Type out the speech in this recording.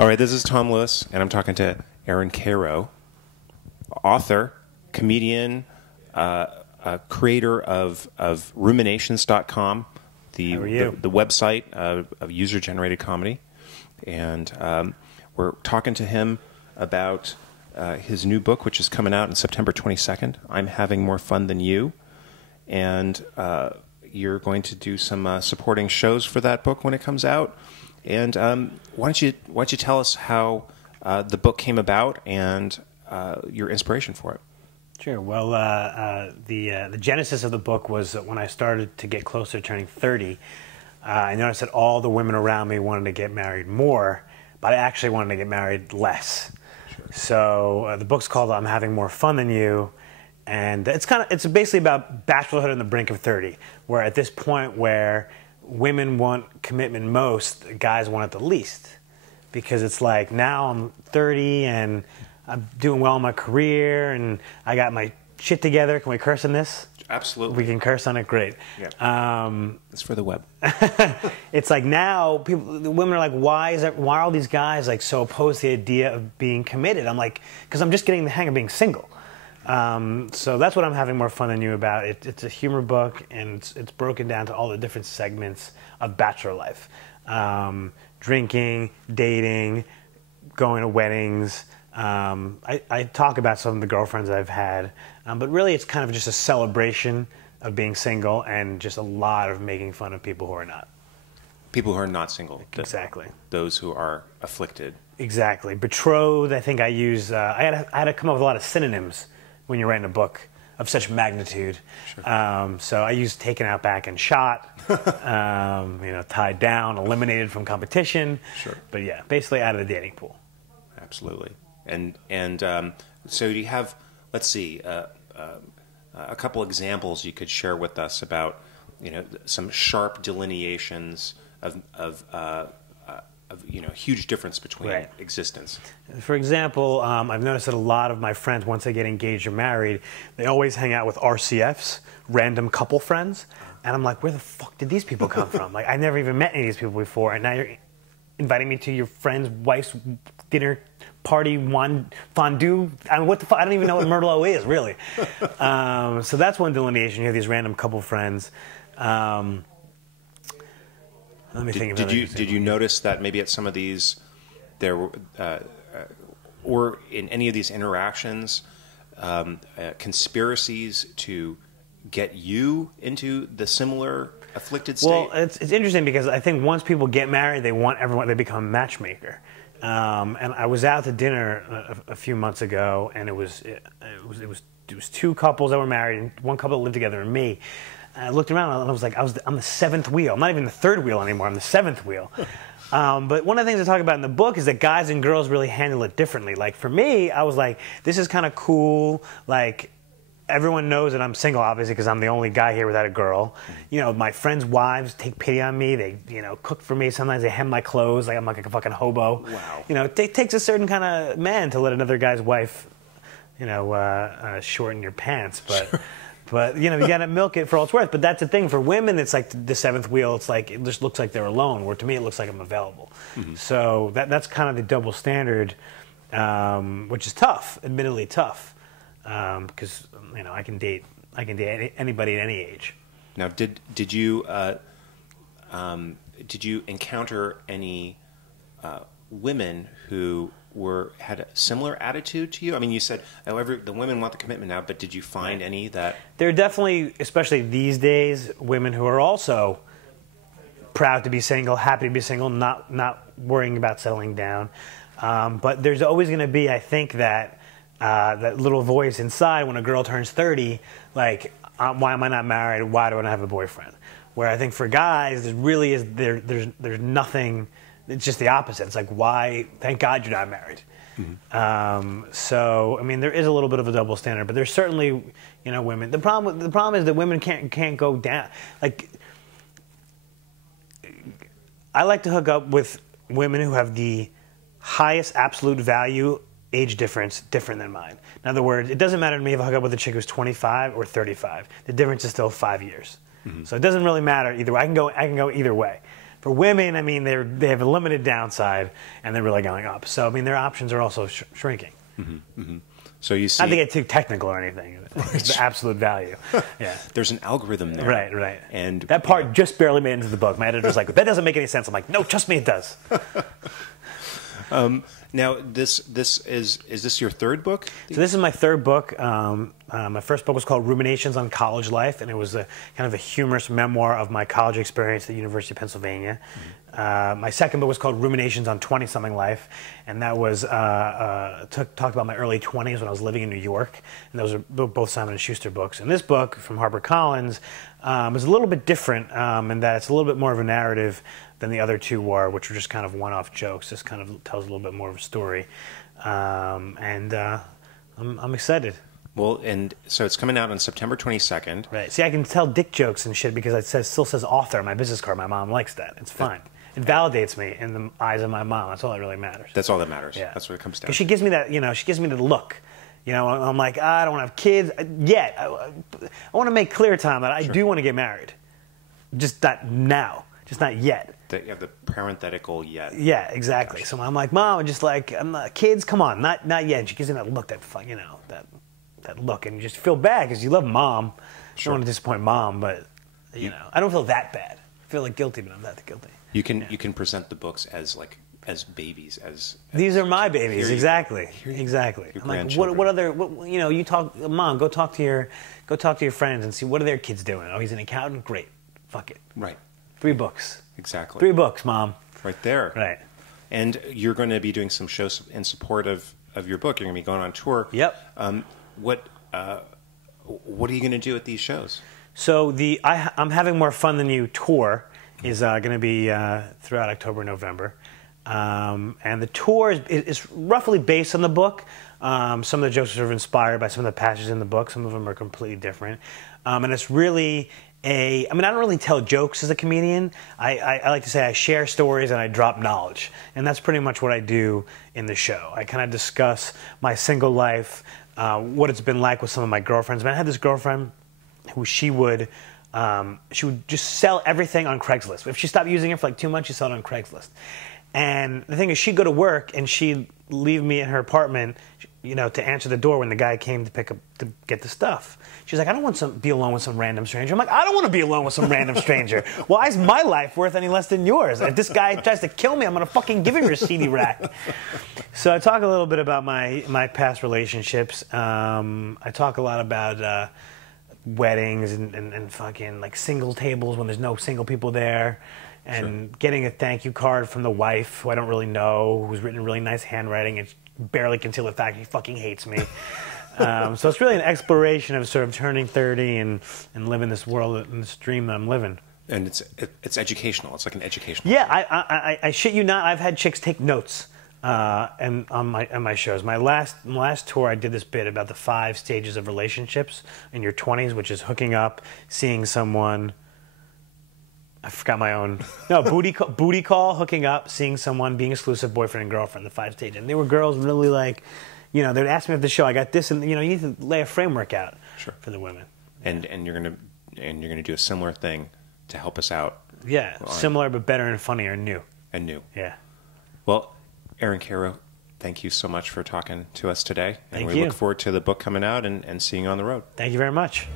All right, this is Tom Lewis, and I'm talking to Aaron Karo, author, comedian, creator of ruminations.com, the website of user-generated comedy. And we're talking to him about his new book, which is coming out on September 22nd, I'm Having More Fun Than You. And you're going to do some supporting shows for that book when it comes out. And why don't you tell us how the book came about and your inspiration for it? Sure. Well, the genesis of the book was when I started to get closer to turning 30. I noticed that all the women around me wanted to get married more, but I actually wanted to get married less. Sure. So the book's called "I'm Having More Fun Than You," and it's basically about bachelorhood on the brink of 30, where at this point where women want commitment most, guys want it the least. Because it's like, now I'm 30 and I'm doing well in my career and I got my shit together. Can we curse on this? Absolutely. We can curse on it, great. Yeah. It's for the web. It's like now, the women are like, why are all these guys like so opposed to the idea of being committed? I'm like, because I'm just getting the hang of being single. So that's what I'm having more fun than you about. It's a humor book, and it's broken down to all the different segments of bachelor life. Drinking, dating, going to weddings. I talk about some of the girlfriends I've had, but really it's kind of just a celebration of being single and just a lot of making fun of people who are not. People who are not single. Exactly. Those who are afflicted. Exactly. Betrothed, I think I use, I had to come up with a lot of synonyms when you're writing a book of such magnitude. Sure. So I used taken out back and shot, tied down, eliminated from competition. Sure. But yeah, basically out of the dating pool. Absolutely. And so do you have, let's see, a couple examples you could share with us about, some sharp delineations of huge difference between existence. For example, I've noticed that a lot of my friends, once they get engaged or married, they always hang out with RCFs, random couple friends. And I'm like, where the fuck did these people come from? Like, I never even met any of these people before, and now you're inviting me to your friend's wife's dinner party, fondue. I mean, what the fuck? I don't even know what Merlot is, really. So that's one delineation. You have these random couple friends. Let me think of Did you notice that maybe at some of these, there were, or in any of these interactions, conspiracies to get you into the similar afflicted state? Well, it's interesting because I think once people get married, they become a matchmaker. And I was out to dinner a few months ago, and it was two couples that were married, and one couple that lived together, and me. And I looked around and I was like, I'm the seventh wheel. I'm not even the third wheel anymore. I'm the seventh wheel. But one of the things I talk about in the book is that guys and girls really handle it differently. Like for me, I was like, this is kind of cool. Like everyone knows that I'm single, obviously, because I'm the only guy here without a girl. My friends' wives take pity on me. They, cook for me. Sometimes they hem my clothes. Like I'm like a fucking hobo. Wow. It takes a certain kind of man to let another guy's wife, shorten your pants. But you gotta milk it for all it's worth. But that's the thing. For women, it's like the seventh wheel. It's like it just looks like they're alone. Where to me, it looks like I'm available. Mm-hmm. So that's kind of the double standard, which is tough, admittedly tough, because I can date anybody at any age. Now, did you encounter any women who had a similar attitude to you? I mean, you said, however, the women want the commitment now, but did you find any that... There are definitely, especially these days, women who are also proud to be single, happy to be single, not worrying about settling down. But there's always going to be, I think, that little voice inside when a girl turns 30, like, why am I not married? Why do I not have a boyfriend? Where I think for guys, there really is, there's nothing... It's just the opposite. It's like, why? Thank God you're not married. Mm-hmm. So, I mean, there is a little bit of a double standard, but there's certainly, women. The problem is that women can't go down. Like, I like to hook up with women who have the highest absolute value age difference different than mine. In other words, it doesn't matter to me if I hook up with a chick who's 25 or 35. The difference is still 5 years. Mm-hmm. So it doesn't really matter either way. I can go either way. For women, I mean, they have a limited downside, and they're really going up. So, I mean, their options are also shrinking. So you see, not to get too technical or anything. It's the absolute value. Yeah. There's an algorithm there. Right. And that part just barely made it into the book. My editor's like, that doesn't make any sense. I'm like, no, trust me, it does. Now, is this your third book? So this is my third book. My first book was called Ruminations on College Life, and it was kind of a humorous memoir of my college experience at the University of Pennsylvania. My second book was called Ruminations on 20-something Life, and that was talked about my early 20s when I was living in New York, and those are both Simon & Schuster books. And this book from HarperCollins is a little bit different in that it's a little bit more of a narrative than the other two were, which were just kind of one-off jokes. This kind of tells a little bit more of a story, and I'm excited. Well, and so it's coming out on September 22nd. Right. See, I can tell dick jokes and shit because it still says author on my business card. My mom likes that. It's fine. It validates me in the eyes of my mom. That's all that really matters. That's all that matters. Yeah. That's what it comes down to. Because she gives me that, she gives me the look. I'm like, I don't want to have kids yet. I want to make clear, Tom, that I do want to get married. Just not now. Just not yet. That you have the parenthetical yet. Yeah, exactly. So I'm like, Mom, I'm just like, I'm not, kids, come on, not yet. And she gives me that look, that look, and you just feel bad because you love Mom. Sure. I don't want to disappoint Mom, but I don't feel that bad. I feel like guilty, but I'm not that guilty. You can present the books as babies, as these are my babies. Exactly. I'm like, what other? You talk, Mom. Go talk to your friends and see what are their kids doing. Oh, he's an accountant. Great. Fuck it. Right. 3 books. Exactly. 3 books, Mom. Right there. Right. And you're going to be doing some shows in support of your book. You're going to be going on tour. Yep. What are you going to do at these shows? So I'm Having More Fun Than You tour is going to be throughout October, November. And the tour is roughly based on the book. Some of the jokes are sort of inspired by some of the passages in the book. Some of them are completely different. And it's really I don't really tell jokes as a comedian. I like to say I share stories and I drop knowledge. And that's pretty much what I do in the show. I kind of discuss my single life, what it's been like with some of my girlfriends. I had this girlfriend who she would just sell everything on Craigslist. If she stopped using it for like 2 months, she'd sell it on Craigslist. And the thing is, she'd go to work and she'd leave me in her apartment, to answer the door when the guy came to get the stuff. She's like, I don't want to be alone with some random stranger. I'm like, I don't want to be alone with some random stranger. Why is my life worth any less than yours? If this guy tries to kill me, I'm going to fucking give him your CD rack. So I talk a little bit about my past relationships. I talk a lot about weddings and fucking like single tables when there's no single people there. And getting a thank you card from the wife, who I don't really know, who's written in really nice handwriting and barely conceal the fact he fucking hates me. So it's really an exploration of sort of turning 30 and living this world, and this dream that I'm living. And it's educational. It's like an educational. Yeah, I shit you not. I've had chicks take notes and on my shows. My last tour, I did this bit about the 5 stages of relationships in your 20s, which is hooking up, seeing someone. I forgot my own. No, booty call, hooking up, seeing someone, being exclusive, boyfriend and girlfriend, the 5 stages. And they were girls really like, they'd ask me at the show, I got this, and you need to lay a framework out for the women. And you're gonna do a similar thing to help us out. Yeah, similar but better and funnier and new. And new. Yeah. Well, Aaron Karo, thank you so much for talking to us today. And Thank we you. look forward to the book coming out and seeing you on the road. Thank you very much.